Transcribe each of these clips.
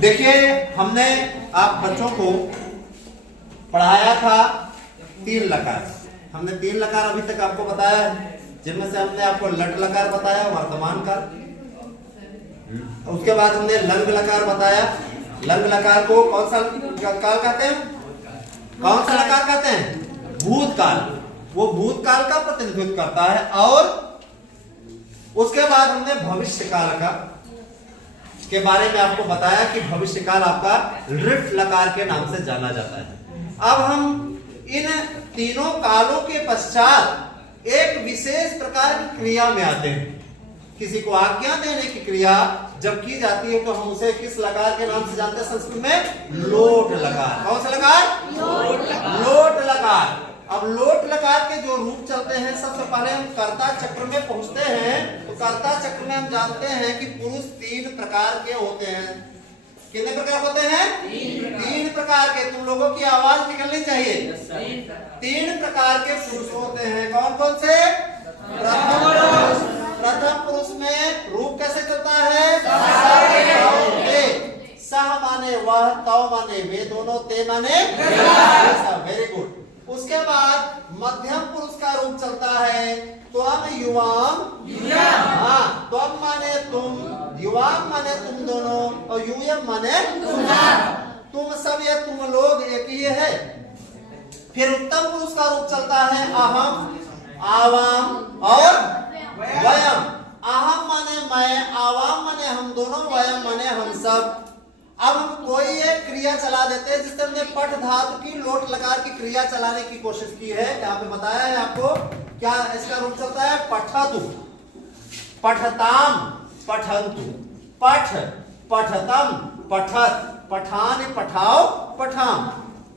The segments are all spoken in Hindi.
देखिए हमने आप बच्चों को पढ़ाया था 3 लकार। हमने 3 लकार अभी तक आपको बताया है, जिनमें से हमने आपको लट लकार बताया, वर्तमान काल। उसके बाद हमने लंग लकार बताया। लंग लकार को कौन सा काल कहते हैं? कौन सा लकार कहते हैं? भूतकाल। वो भूतकाल का प्रतिनिधित्व करता है। और उसके बाद हमने भविष्य काल का के बारे में आपको बताया कि भविष्य काल आपका ऋट लकार के नाम से जाना जाता है। अब हम इन तीनों कालों के पश्चात एक विशेष प्रकार की क्रिया में आते हैं। किसी को आज्ञा देने की क्रिया जब की जाती है तो हम उसे किस लकार के नाम से जानते हैं संस्कृत में? लोट लकार। कौन सा लकार? लोट लकार। अब लोट लकार के जो रूप चलते हैं, सबसे पहले हम कर्ता चक्र में पहुंचते हैं। तो कर्ता चक्र में हम जानते हैं कि पुरुष 3 प्रकार के होते हैं। कितने प्रकार होते हैं? 3 प्रकार के। तुम लोगों की आवाज निकलनी चाहिए। 3 प्रकार के पुरुष होते हैं। कौन कौन से? प्रथम पुरुष में रूप कैसे चलता है? सह माने वह, तौ माने वे दोनों, ते माने वेरी गुड। उसके बाद मध्यम पुरुष का रूप चलता है त्वम युवाम। हाँ, त्वम माने तुम, युवाम माने तुम दोनों, और यूयम माने तुम सब या तुम लोग एक ही है। फिर उत्तम पुरुष का रूप चलता है अहम, आवाम और वयम। अहम माने मैं, आवाम माने हम दोनों, वयम माने हम सब। अब हम कोई एक क्रिया चला देते हैं, जिससे हमने पठ धातु की लोट लकार की क्रिया चलाने की कोशिश की है। यहाँ पे बताया है आपको क्या इसका रूप चलता है? पठतु, पठताम, पठन्तु, पठ, पठतम, पठत, पठान, पठाओ, पठाम।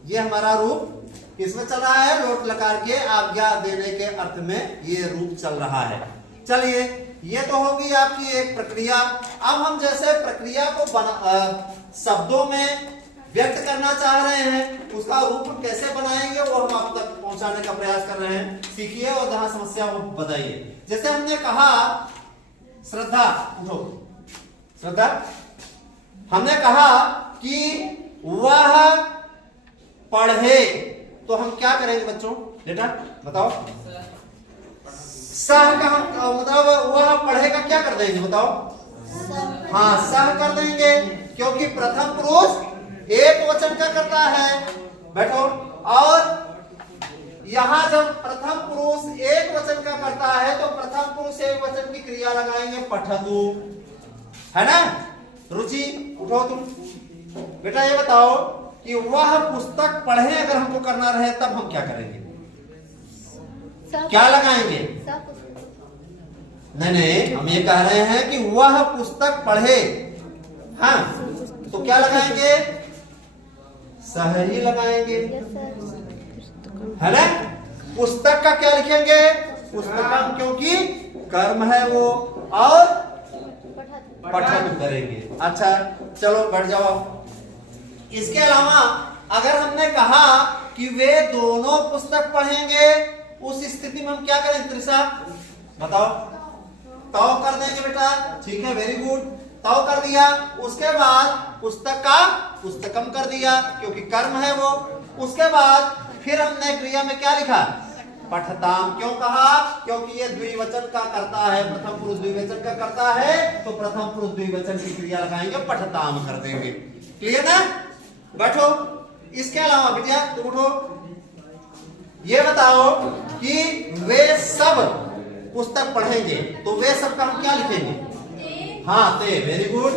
ये हमारा रूप किसमें चल रहा है? लोट लकार के आज्ञा देने के अर्थ में ये रूप चल रहा है। चलिए, ये तो होगी आपकी एक प्रक्रिया। अब हम जैसे प्रक्रिया को शब्दों में व्यक्त करना चाह रहे हैं, उसका रूप कैसे बनाएंगे वो हम आप तक पहुंचाने का प्रयास कर रहे हैं। सीखिए और जहां समस्या हो बताइए। जैसे हमने कहा श्रद्धा, उठो श्रद्धा, हमने कहा कि वह पढ़े, तो हम क्या करेंगे बच्चों? बेटा बताओ। सह का हम मतलब वह पढ़ेगा क्या कर देंगे? बताओ। हाँ, सह कर देंगे, क्योंकि प्रथम पुरुष एक वचन का करता है। बैठो। और यहां जब प्रथम पुरुष एक वचन का करता है तो प्रथम पुरुष एक वचन की क्रिया लगाएंगे पठतु, है ना? रुचि उठो तुम। बेटा ये बताओ कि वह पुस्तक पढ़े अगर हमको करना रहे तब हम क्या करेंगे? क्या लगाएंगे? नहीं, हम ये कह रहे हैं कि वह पुस्तक पढ़े। हाँ, तो क्या लगाएंगे? सह ही लगाएंगे, है ना? पुस्तक का क्या लिखेंगे? पुस्तकम, क्योंकि कर्म है वो, और पठन करेंगे। अच्छा चलो बढ़ जाओ। इसके अलावा अगर हमने कहा कि वे दोनों पुस्तक पढ़ेंगे, उस स्थिति में हम क्या करें? त्रिशा बताओ। तौ कर देंगे बेटा, ठीक है, वेरी गुड। तौ कर दिया। उसके बाद पुस्तक का पुस्तकम कर दिया, क्योंकि कर्म है वो। उसके बाद फिर हमने क्रिया में क्या लिखा? पठताम। क्यों कहा? क्योंकि ये द्विवचन का करता है, प्रथम पुरुष द्विवचन का करता है, तो प्रथम पुरुष द्विवचन की क्रिया लगाएंगे, पठताम कर देंगे। क्लियर ना? बैठो। इसके अलावा बेटिया तुम उठो। ये बताओ कि वे सब पुस्तक पढ़ेंगे, तो वे सब का हम क्या लिखेंगे? हाँ, ते, वेरी गुड।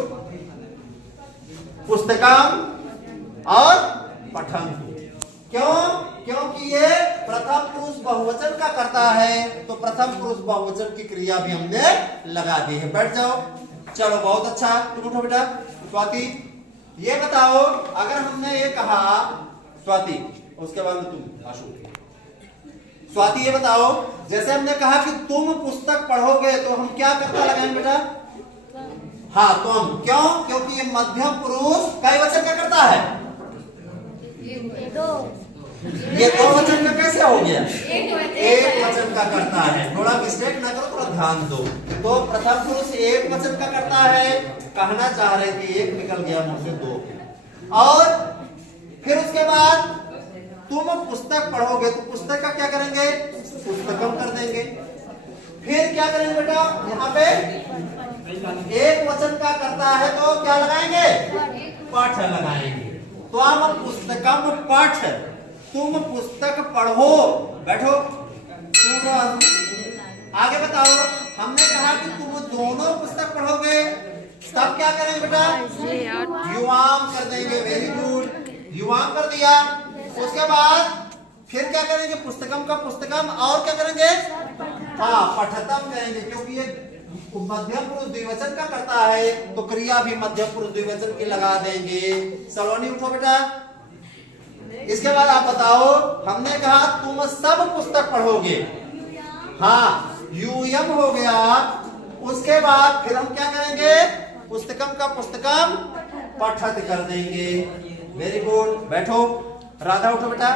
पुस्तकम और पठन्तु। क्यों? क्योंकि ये प्रथम पुरुष बहुवचन का करता है, तो प्रथम पुरुष बहुवचन की क्रिया भी हमने लगा दी है। बैठ जाओ। चलो बहुत अच्छा। तुम उठो बेटा। स्वाति ये बताओ, अगर हमने ये कहा स्वाति, उसके बाद में तुम आशु। स्वाति ये बताओ, जैसे हमने कहा कि तुम पुस्तक पढ़ोगे, तो हम क्या करता लगाएंगे बेटा? हाँ, तुम। क्यों? क्योंकि ये मध्यम पुरुष कई वचन का करता है? ये दो वचन का कैसे हो गया? एक वचन का करता है। थोड़ा मिस्टेक ना करो, थोड़ा ध्यान दो। तो प्रथम पुरुष एक वचन का करता है, कहना चाह रहे थे एक निकल गया मुझसे दो। और फिर उसके बाद तुम पुस्तक पढ़ोगे तो पुस्तक का क्या करेंगे? पुस्तकम कर देंगे। फिर क्या करेंगे बेटा? यहाँ पे एक वचन का करता है तो क्या लगाएंगे? पाठ लगाएंगे। तो हम पुस्तकम पाठ, तुम पुस्तक पढ़ो। बैठो, तुम आगे बताओ। हमने कहा कि तुम दोनों पुस्तक पढ़ोगे, तब क्या करेंगे बेटा? युवाम कर देंगे। वेरी गुड, युवाम कर दिया। उसके बाद फिर क्या करेंगे? पुस्तकम का पुस्तकम, और क्या करेंगे? हाँ, पठतम करेंगे, क्योंकि ये मध्यम पुरुष द्विवचन का करता है तो क्रिया भी मध्यम पुरुष द्विवचन की लगा देंगे। सलोनी उठो बेटा। इसके बाद आप बताओ, हमने कहा तुम सब पुस्तक पढ़ोगे। हाँ, यूयम हो गया। उसके बाद फिर हम क्या करेंगे? पुस्तकम का पुस्तकम पठत कर देंगे। वेरी गुड, बैठो। राधा उठो बेटा।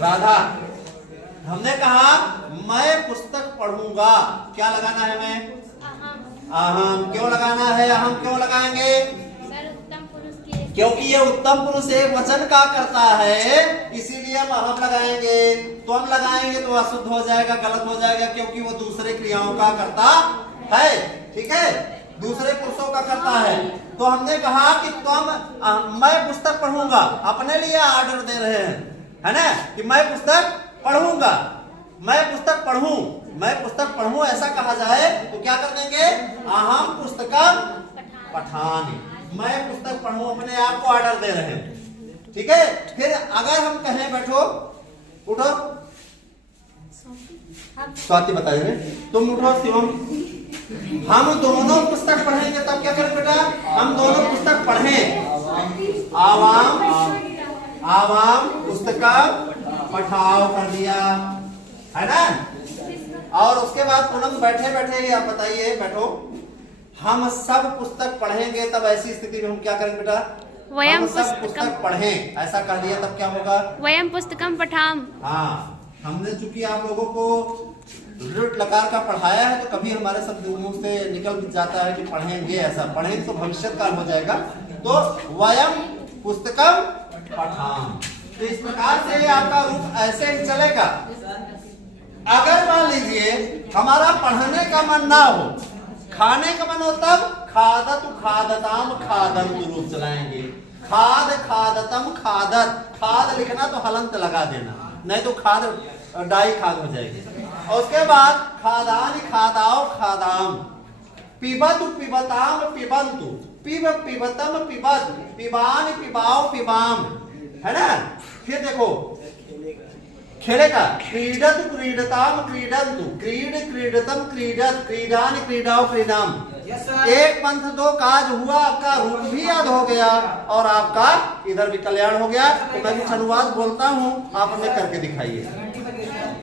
राधा, हमने कहा मैं पुस्तक पढ़ूंगा, क्या लगाना है? मैं अहम। क्यों लगाना है? अहम क्यों लगाएंगे? क्योंकि ये उत्तम पुरुष एक वचन का करता है, इसीलिए हम अहम लगाएंगे। तो हम लगाएंगे तो अशुद्ध हो जाएगा, गलत हो जाएगा, क्योंकि वो दूसरे क्रियाओं का करता है। ठीक है, दूसरे पुरुषों का करता है। तो हमने कहा कि मैं पुस्तक पढ़ूंगा, अपने लिए आर्डर दे रहे हैं, है ना, कि मैं पुस्तक पढ़ूंगा, मैं पुस्तक पढ़ूं, मैं पुस्तक पढ़ूं ऐसा कहा जाए तो क्या कर देंगे? अहम पुस्तकम पठामि। मैं पुस्तक पढ़ूं, अपने आप को ऑर्डर दे रहे हैं। ठीक है। फिर अगर हम कहें, बैठो, उठो, स्वाति बता दे, तुम उठो, शिवम। हम दोनों पुस्तक पढ़ेंगे, तब क्या करें बेटा? हम दोनों पुस्तक पढ़ें। आवाम, आवाम पुस्तकम पठाओ कर दिया, है ना। और उसके बाद पूनम बैठे बैठे ही आप बताइए, बैठो, हम सब पुस्तक पढ़ेंगे, तब ऐसी स्थिति में हम क्या करेंगे बेटा? हम सब पुस्तक पढ़ें, ऐसा कह दिया, तब क्या होगा? वयम पुस्तकम पठाम। हाँ, हमने चूंकि आप लोगों को लृट लकार का पढ़ाया है, तो कभी हमारे शब्द मुंह से निकल जाता है कि पढ़ेंगे, ऐसा पढ़ें तो भविष्य काल हो जाएगा। तो वयम पुस्तकम पठाम। तो इस प्रकार से आपका रूप ऐसे ही चलेगा। अगर मान लीजिए हमारा पढ़ने का मन ना हो, खाने का मन हो, तब खादत खादताम खादंत रूप चलाएंगे। खाद खादतम खादत, खाद लिखना तो हलंत लगा देना, नहीं तो खाद डाई खाद हो जाएगी। और उसके बाद खादान खादाओ खादाम, पिबतु पिबताम पिबंतु, पिब पिबतम पिबत, पिबान पिबाओ पिबाम, है ना। फिर देखो खेलेगा, क्रीडत क्रीडताम क्रीडंतु, क्रीड क्रीडतम क्रीडत, क्रीडान क्रीडाओ क्रीडाम। एक पंथ दो काज हुआ, आपका रूप भी याद हो गया और आपका इधर भी कल्याण हो गया। तो मैं कुछ अनुवाद बोलता हूँ, आप हमें करके दिखाइए।